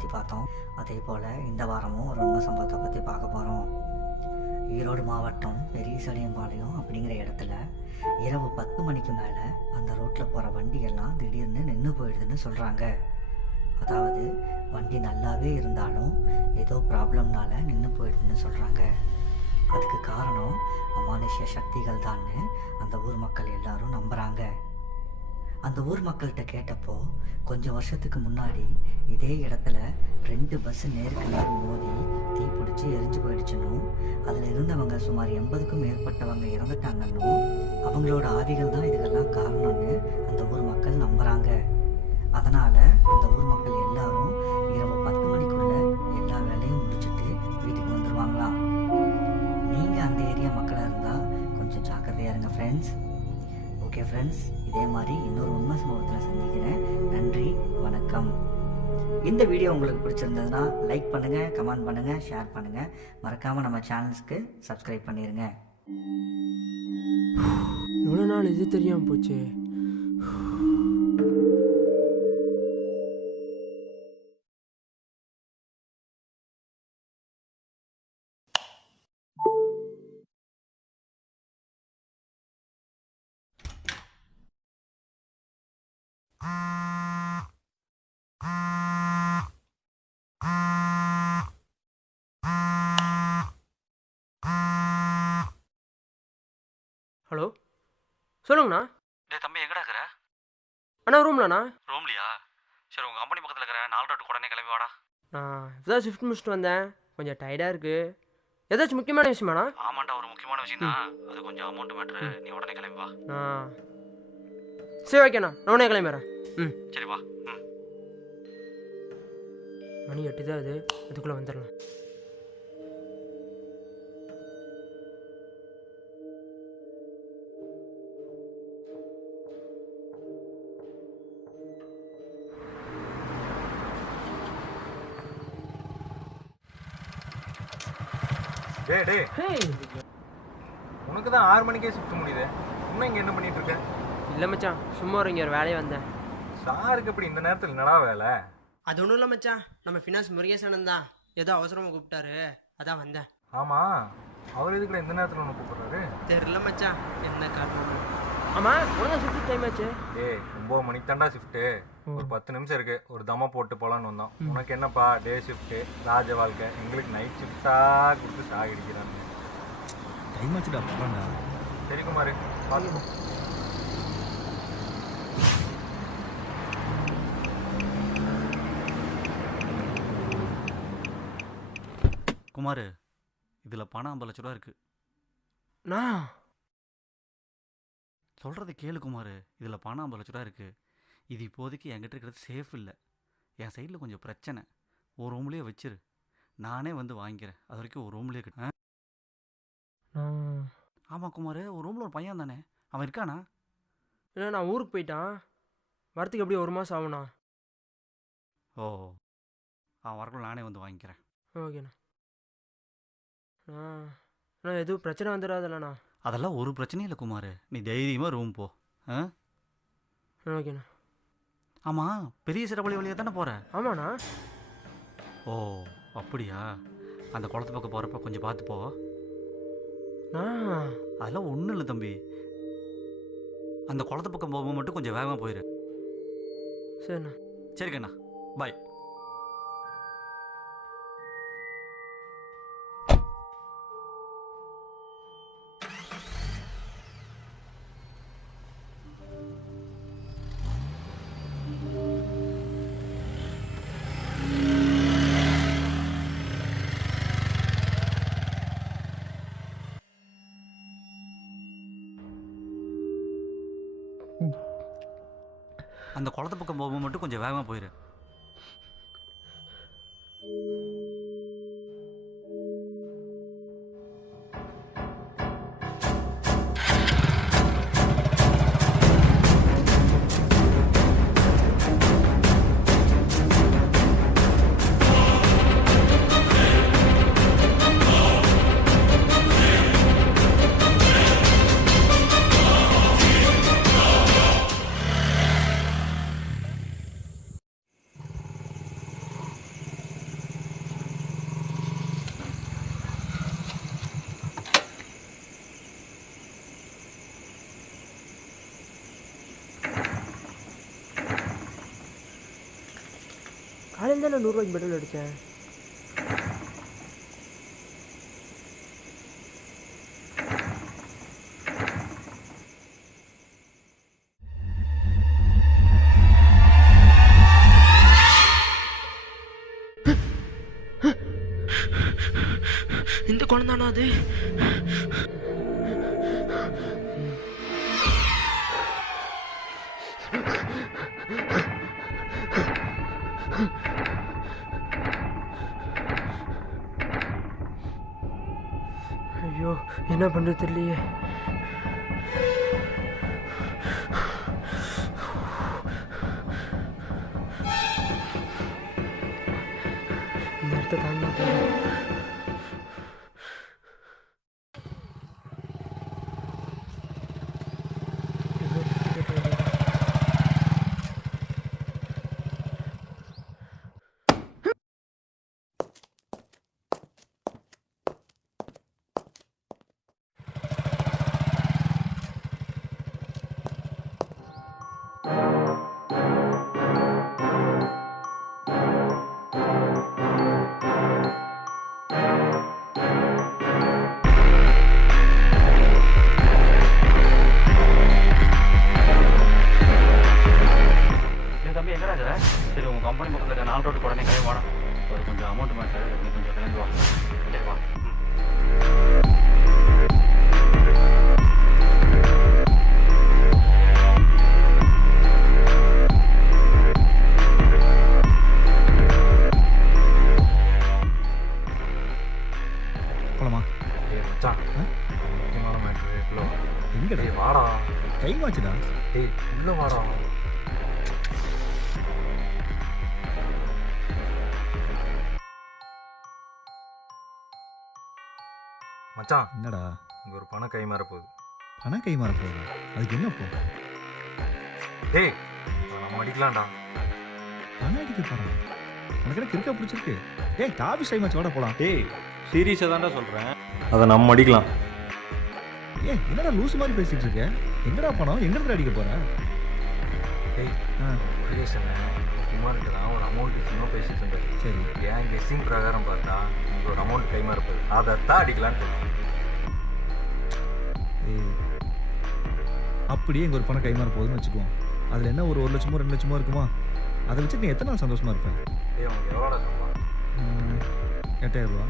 பற்றி பார்த்தோம். அதே போல் இந்த வாரமும் ஒரு உண்மை சம்பவத்தை பற்றி பார்க்க போகிறோம். ஈரோடு மாவட்டம் பெரியசளியம்பாளையம் அப்படிங்கிற இடத்துல இரவு 10 மணிக்கு மேலே அந்த ரோட்டில் போகிற வண்டியெல்லாம் திடீர்னு நின்று போயிடுதுன்னு சொல்கிறாங்க. அதாவது வண்டி நல்லாவே இருந்தாலும் ஏதோ ப்ராப்ளம்னால நின்று போயிடுதுன்னு சொல்கிறாங்க. அதுக்கு காரணம் அமானுஷ்ய சக்திகள் தான்னு அந்த ஊர் மக்கள் எல்லாரும் நம்புகிறாங்க. அந்த ஊர் மக்கள்கிட்ட கேட்டப்போ கொஞ்சம் வருஷத்துக்கு முன்னாடி இதே இடத்துல 2 பஸ் நேருக்கு நேர் மோதி தீப்பிடிச்சு எரிஞ்சு போயிடுச்சுன்னும் அதில் இருந்தவங்க சுமார் 80க்கும் மேற்பட்டவங்க இறந்துட்டாங்கன்னும் அவங்களோட ஆவிகள் தான் இதுக்கெல்லாம் காரணம்னு அந்த ஊர் மக்கள் நம்புகிறாங்க. அதனால் அந்த ஊர் மக்கள் எல்லாரும் இரவு 10 மணிக்குள்ள எல்லா வேலையும் முடிச்சுட்டு வீட்டுக்கு வந்துடுவாங்களாம். நீங்கள் அந்த ஏரியா மக்களாக இருந்தால் கொஞ்சம் ஜாக்கிரதையாக இருங்க ஃப்ரெண்ட்ஸ். ஓகே ஃப்ரெண்ட்ஸ், இதே மாதிரி இன்னொரு உண்மை சம்பவத்தில் சந்திக்கிறேன். நன்றி, வணக்கம். இந்த வீடியோ உங்களுக்கு பிடிச்சிருந்ததுன்னா லைக் பண்ணுங்கள், கமெண்ட் பண்ணுங்கள், ஷேர் பண்ணுங்கள். மறக்காமல் நம்ம சேனல்ஸ்க்கு சப்ஸ்கிரைப் பண்ணிடுங்க. இவ்வளோ நாள் இது தெரியாமல் போச்சு. ஹலோ, சொல்லுங்கண்ணா. டேய் தம்பி, எங்கடா இருக்கிற? அண்ணா ரூம்லண்ணா. ரூம்லையா? சரி, உங்கள் கம்பெனி பக்கத்தில் இருக்கிற 4 ரோட்டுக்கு உடனே கிளம்பி வாடா. நான் இப்போதான் ஷிஃப்ட் முடிச்சுட்டு வந்தேன். கொஞ்சம் டயர்டாக இருக்குது. ஏதாச்சும் முக்கியமான விஷயமாண்ணா? ஆமாண்டா, ஒரு முக்கியமான விஷயம் தான். அது கொஞ்சம் அமௌண்ட் மேட்ரு. நீ உடனே கிளம்பி வா. சரி ஓகேண்ணா, நான் உடனே கிளம்பிடுறேன். சரி வா. மணி 8 தான், அதுக்குள்ளே வந்துடலாம். டேய் உனக்கு தான் 6 மணிக்கே ஷிஃப்ட் முடியுது. இன்னும் இங்கே என்ன பண்ணிட்டு இருக்க? இல்லை மச்சான், சும்மா ஒரு இங்கே ஒரு வேலையை வந்தேன். சாருக்கு எப்படி இந்த நேரத்தில் என்னடா வேலை? அது ஒன்றும் இல்லை மச்சான், நம்ம ஃபினான்ஸ் முருகேசனன் தான் ஏதோ அவசரமாக கூப்பிட்டாரு, அதான் வந்தேன். ஆமாம், அவர் எதுக்குடா இந்த நேரத்தில் ஒன்று கூப்பிட்றாரு? தெரில மச்சான், என்ன காரணம். ஆமாம், உடனே ஷிஃப்ட் டைம் ஆச்சு. 9 மணிக்கு தாண்டா ஷிஃப்ட்டு. ஒரு 10 நிமிஷம் இருக்கு, ஒரு தம்மா போட்டு போகலான்னு வந்தோம். உனக்கு என்னப்பா டே ஷிஃப்ட்டு, ராஜ வாழ்க்கை. எங்களுக்கு நைட் ஷிஃப்டாக கொடுத்து சாகிடிக்கிறாங்க. டைம் ஆச்சுடா, போகலாம்டா. சரி குமார், பார்த்துப்போம். குமார், இதில் பணம் 50 லட்ச ரூபா இருக்குது. நான் சொல்கிறது கேளு குமார், இதில் பணம் 50 லட்ச ரூபா இருக்குது. இது இப்போதைக்கு என்கிட்ட இருக்கிறது சேஃப் இல்லை. என் சைடில் கொஞ்சம் பிரச்சனை. ஒரு ரூம்லேயே வச்சிரு, நானே வந்து வாங்கிக்கிறேன். அது வரைக்கும் ஒரு ரூம்லேயே இருக்கு. ஆமாம் குமார், ஒரு ரூமில் ஒரு பையன் தானே, அவன் இருக்கானா? இல்லை, நான் ஊருக்கு போயிட்டான். வரத்துக்கு எப்படி 1 மாதம் ஆகுண்ணா. ஓ, அவன் வரக்குள்ள நானே வந்து வாங்கிக்கிறேன். ஓகேண்ணா. நான் எதுவும் பிரச்சனை வந்துடாதுல்லண்ணா? அதெல்லாம் ஒரு பிரச்சனையும் இல்லை குமார், நீ தைரியமாக ரூம் போ. ஓகேண்ணா. ஆமாம், பெரிய சிறப்பள்ளி வழியாக தானே போகிற? ஆமாண்ணா. ஓ அப்படியா? அந்த குளத்து பக்கம் போகிறப்ப கொஞ்சம் பார்த்து போ. அதெல்லாம் ஒன்றும் இல்லை தம்பி, அந்த குளத்து பக்கம் போகும்போது மட்டும் கொஞ்சம் வேகமாக போயிரு. சரிண்ணா. சரிக்கண்ணா, பாய். அந்த குளத்து பக்கம் போகும்போது மட்டும் கொஞ்சம் வேகமாக போயிரு. நான் தானே 100 பெட்ரோல் அடித்தேன். இந்த குழந்தானா அது? ஐயோ, என்ன பண்ணுறது தெரியலையே. இந்த இடத்த தாண்டினா போதும். தம்பி எங்கடா இருக்கிற? சரி உங்கள் கம்பெனி பக்கத்தில் இருக்க 4 ரோடு உடனே கிளம்பி வாடா. ஒரு கொஞ்சம் அமௌண்ட் மேட்டர், நீ கொஞ்சம் கிளம்பி வா. சரி வா. போலாமா? டேய் மச்சான், முக்கியமான மேட்ரு உள்ள வா. எங்கடா? டேய் வாடா. டைம் ஆச்சுடா. டேய் உள்ள வாடா. மச்சான், என்னடா இங்க ஒரு பணம் கை மாற போகுது. பணம் கை மாற போகுது? அதுக்கு என்ன போ? டேய் நம்ம அடிக்கலாம்டா. பணம் அடிக்க போறான். உனக்கு என்ன கிறுக்கா பிடிச்சிருக்கு? டேய் டாபி டைம் ஆச்சு, வாடா போலாம். டேய் சீரியஸாக தான்டா சொல்கிறேன். அதை நம்ம அடிக்கலாம். ஏய் என்னடா லூசு மாதிரி பேசிட்டு இருக்க? எங்கடா பணம்? எங்க இருந்து அடிக்க போற? டேய் முருகேசன் குமார்கிட்ட தான் ஒரு அமௌண்ட் விஷயமாக பேசிட்டு இருந்தாரு. சரி, என் கெஸ்ஸிங் பிரகாரம் பார்த்தா இங்க ஒரு அமௌண்ட் கை மாற போகுது. அதைத்தான் அடிக்கலான்னு சொல்லுவேன். ஏய் அப்படியே இங்க ஒரு பணம் கை மாற போகுதுன்னு வச்சுக்குவோம். அதுல என்ன ஒரு 1 லட்சமோ 2 லட்சமோ இருக்குமா? அதை வச்சு நீ எத்தனை நாள் சந்தோஷமா இருப்ப? டேய் உனக்கு எவ்வளோடா சம்பளம்? 8000 ரூபா.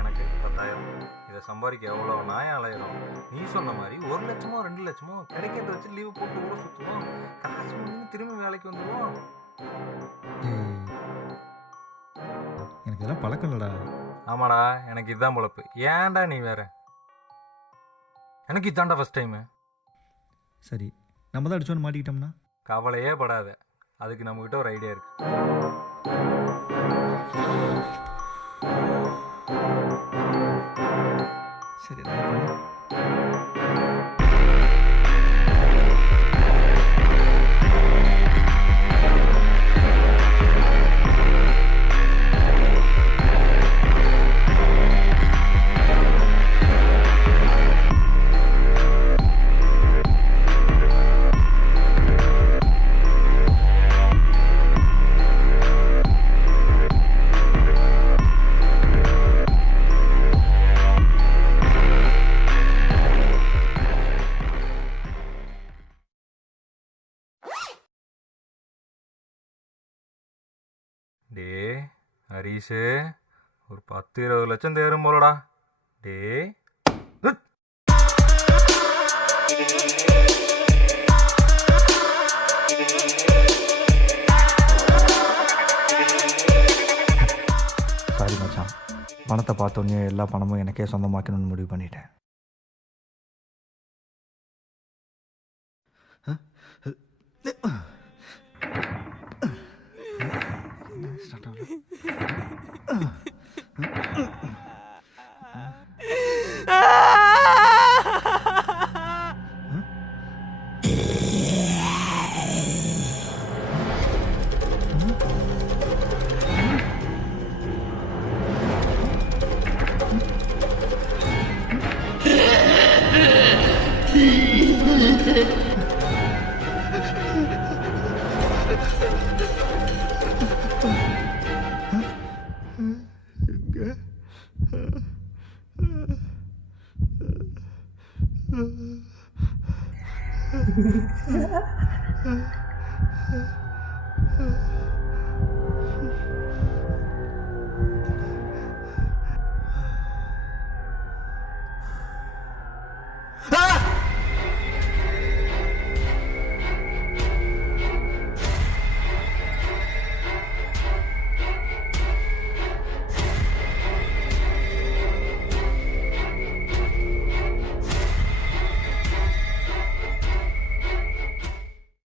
எனக்கு 10,000. இதை சம்பாதிக்க எவ்வளோ நாயம் அலையிறோம். நீ சொன்ன மாதிரி 1 லட்சமோ 2 லட்சமோ கிடைக்கிறத வச்சு லீவு போட்டு ஊரை சுற்றுவோம். காசு முடிஞ்சு திரும்பி வேலைக்கு வந்துடுவோம். ஏய் எனக்கு இதெல்லாம் பழக்கம் இல்லடா. ஆமாடா, எனக்கு இதுதான் பொழப்பு. ஏன்டா நீ வேற? எனக்கு இதான்டா ஃபர்ஸ்ட் டைமு. சரி, நம்ம தான் அடிச்சோன்னு மாட்டிக்கிட்டோம்னா? கவலையே படாத, அதுக்கு நம்மகிட்ட ஒரு ஐடியா இருக்கு. சரி நான் பண்ணு. டே ஹரிஷு, ஒரு 10-20 லட்சம் தேரும் போலடா. டே சாரி மச்சான், பணத்தை பார்த்தோன்னே எல்லா பணமும் எனக்கே சொந்தமாக்கணும்னு முடிவு பண்ணிட்டேன். Mm-hmm.